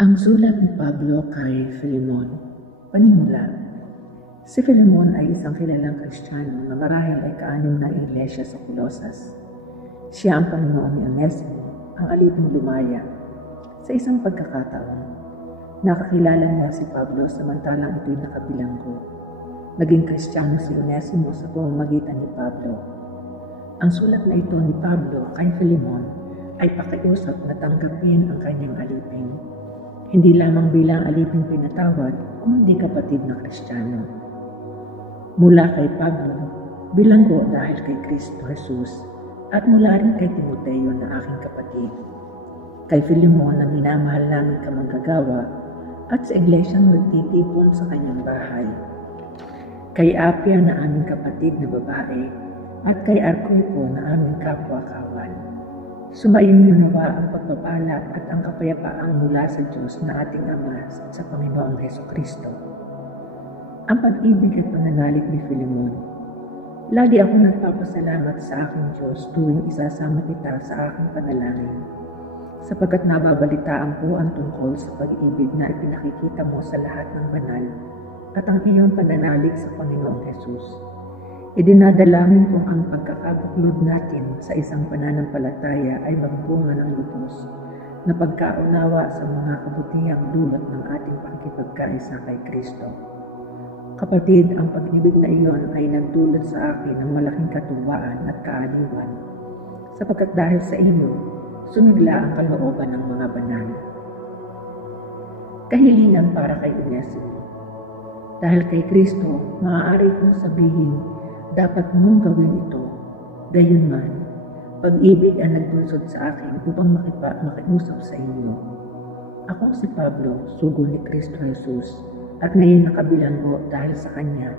Ang sulat ni Pablo kay Filemon, panimula. Si Filemon ay isang kilalang Kristiyano na marahil ay kaanim na iglesia sa Colosas. Siya ang Panginoon ni Onesimo, ang aliping lumaya. Sa isang pagkakataon, nakakilala niya si Pablo samantalang ito'y nakabilanggo. Naging Kristiyano si Onesimo sa pamamagitan ni Pablo. Ang sulat na ito ni Pablo kay Filemon ay pakiusap na tanggapin ang kanyang aliping. Hindi lamang bilang aliping pinatawad, kundi kapatid na Kristiyano. Mula kay Pablo, bilanggo dahil kay Kristo Jesus, at mula rin kay Timoteo na aking kapatid. Kay Filemon na minamahal namin kamanggagawa, at sa iglesyang nagtitipon sa kanyang bahay. Kay Apia na aming kapatid na babae, at kay Arquipo na aming kapwa-kawal. Sumayin niyo nawa ang pagpapala at ang kapayapaang mula sa Diyos na ating Ama sa Panginoong Hesukristo. Ang pag-ibig at pananalig ni Filemon. Lagi ako nagpapasalamat sa aking Diyos tuwing isasama kita sa aking panalangin, sapagkat nababalitaan ko ang tungkol sa pag-ibig na ipinakikita mo sa lahat ng banal at ang iyong pananalig sa Panginoong Hesus. Idinadalangin kong ang pagkakabuklod natin sa isang pananampalataya ay magbunga ng lubos na pagkaunawa sa mga kabutihang dulot ng ating pakikipagkaisa kay Kristo. Kapatid, ang pag-ibig na iyon ay nagdulot sa akin ng malaking katuwaan at kaaliwan, sapagkat dahil sa iyo, sumigla ang kalooban ng mga banal. Kahilingan para kay Onesimo. Dahil kay Kristo, maaari kong sabihin, dapat mong gawin ito. Gayunman, pag-ibig ang nagbunsod sa akin upang makiusap sa inyo. Akong si Pablo, sugo ni Kristo Jesus, at ngayon nakabilanggo dahil sa Kanya,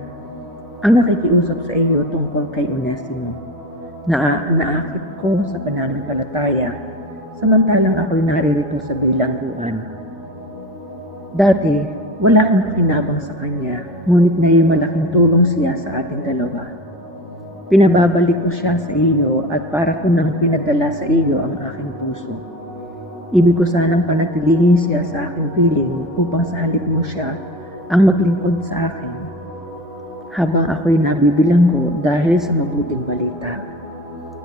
ang nakikiusap sa iyo tungkol kay Onesimo, na naakit ko sa pananampalataya, samantalang ako'y naririto sa bilangguan. Dati, wala akong pakinabang sa kanya, ngunit ngayon malaking tulong siya sa ating dalawa. Pinababalik ko siya sa iyo at para ko nang pinadala sa iyo ang aking puso. Ibig ko sanang panatilihin siya sa aking piling upang sa halip mo siya ang maglingkod sa akin, habang ako'y nabibilanggo dahil sa mabuting balita.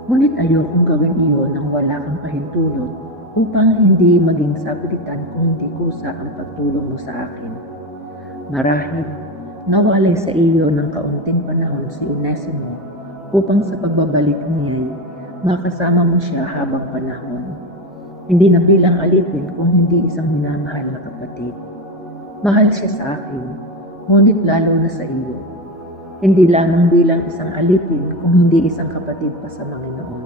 Ngunit ayokong gawin iyon nang wala kang pahintulot upang hindi maging sabilitan kung hindi kusa ang pagtulong mo sa akin. Marahil, nawalay sa iyo ng kaunting panahon si Onesimo upang sa pagbabalik niya, makasama mo siya habang panahon. Hindi na bilang alipin kung hindi isang minamahal na kapatid. Mahal siya sa akin, ngunit lalo na sa iyo. Hindi lamang bilang isang alipin kung hindi isang kapatid pa sa Panginoon.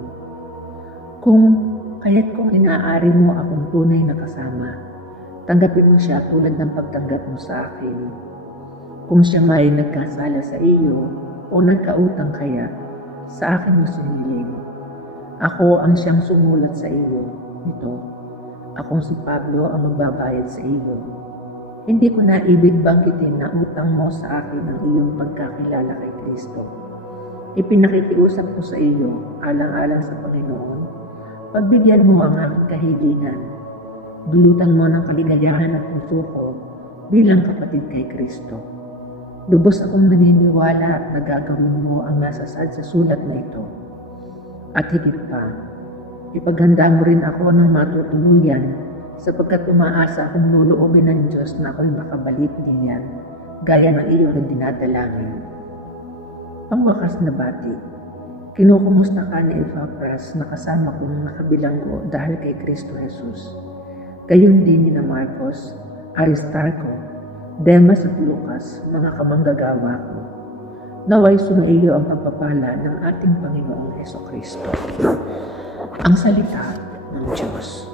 Kung inaari mo akong tunay na kasama, tanggapin mo siya tulad ng pagtanggap mo sa akin. Kung siya may nagkasala sa iyo o nagkautang kaya, sa akin mo siniling. Ako ang siyang sumulat sa iyo nito. Akong si Pablo ang magbabayad sa iyo. Hindi ko na ibig banggitin na utang mo sa akin ang iyong pagkakilala kay Kristo. Ipinakikiusap ko sa iyo, alang-alang sa Panginoon, pagbigyan mo ang aking kahilingan. Dulutan mo ng kaligayahan at puso ko bilang kapatid kay Kristo. Lubos akong naniniwala at nagagawin mo ang nasasad sa sulat na ito. At higit pa, ipaghanda mo rin ako ng matutuluyan sapagkat umaasa akong luluobin ng Diyos na ako'y makabalik niyan, gaya ng iyo na dinadalangin. Pangwakas na bati, kinukumusta ka ni Epaphras na kasama kong nakabilanggo dahil kay Kristo Jesus. Gayon din ni na Marcos, Aristarco, Demas at Lucas, mga kamanggagawa ko. Naway sumaiyo ang pagpapala ng ating Panginoong Hesukristo. Ang salita ng Diyos.